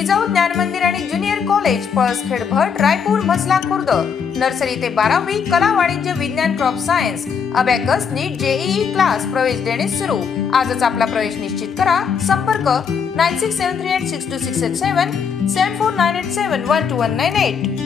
जिजाऊ ज्ञान मंदिर आणि ज्युनियर कॉलेज पळसखेड भट रायपूर म्हसला खुर्द नर्सरी ते 12वी कला वाणिज्य विज्ञान क्रॉप सायन्स अबॅकस नीट जेईई क्लास प्रवेश देणे सुरू। आजच आपला प्रवेश निश्चित करा। संपर्क 9673862687 7498712198।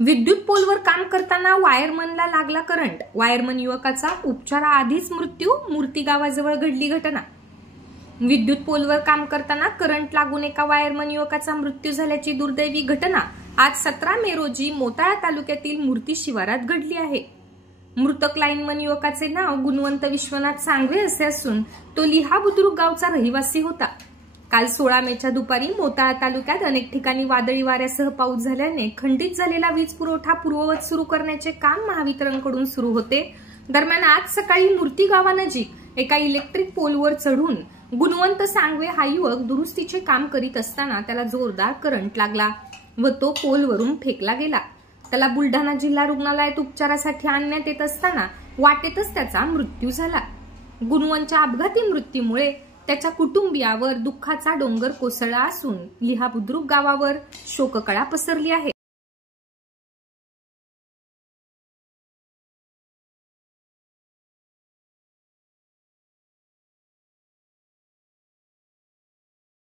विद्युत पोलवर काम करताना वायरमनला लागला करंट। वायरमन युवकाचा उपचाराआधीच मृत्यू। मूर्ती गावाजवळ घडली घटना। विद्युत पोलवर काम करताना करंट लागून एका वायरमन युवकाचा मृत्यू झाल्याची दुर्दैवी घटना आज 17 मे रोजी मोताळा तालुक्यातील मूर्ती शिवारात घडली आहे। मृतक लाईनमन युवकाचे नाव गुणवंत विश्वनाथ सांगवे असे असून तो लिहा बुद्रुक गावचा रहिवासी होता। काल 16 मेच्या दुपारी मोताळा तालुक्यात अनेक ठिकाणी वादळी वाऱ्यासह पाऊस झाल्याने खंडित झालेला वीज पुरवठा पूर्ववत सुरू करण्याचे काम महावितरणकडून सुरू होते। दरम्यान आज सकाळी मूर्ती गावानजीक एका इलेक्ट्रिक पोलवर चढून गुणवंत सांगवे हा युवक दुरुस्तीचे काम करीत असताना त्याला जोरदार करंट लागला व तो पोलवरून फेकला गेला। त्याला बुलढाणा जिल्हा रुग्णालयात उपचारासाठी आणण्यात येत असताना वाटेतच त्याचा मृत्यू झाला। गुणवंतच्या अपघाती मृत्यूमुळे त्याच्या कुटुंबियावर दुःखाचा डोंगर कोसळला असून लिहा बुद्रुक गावावर शोककळा पसरली आहे।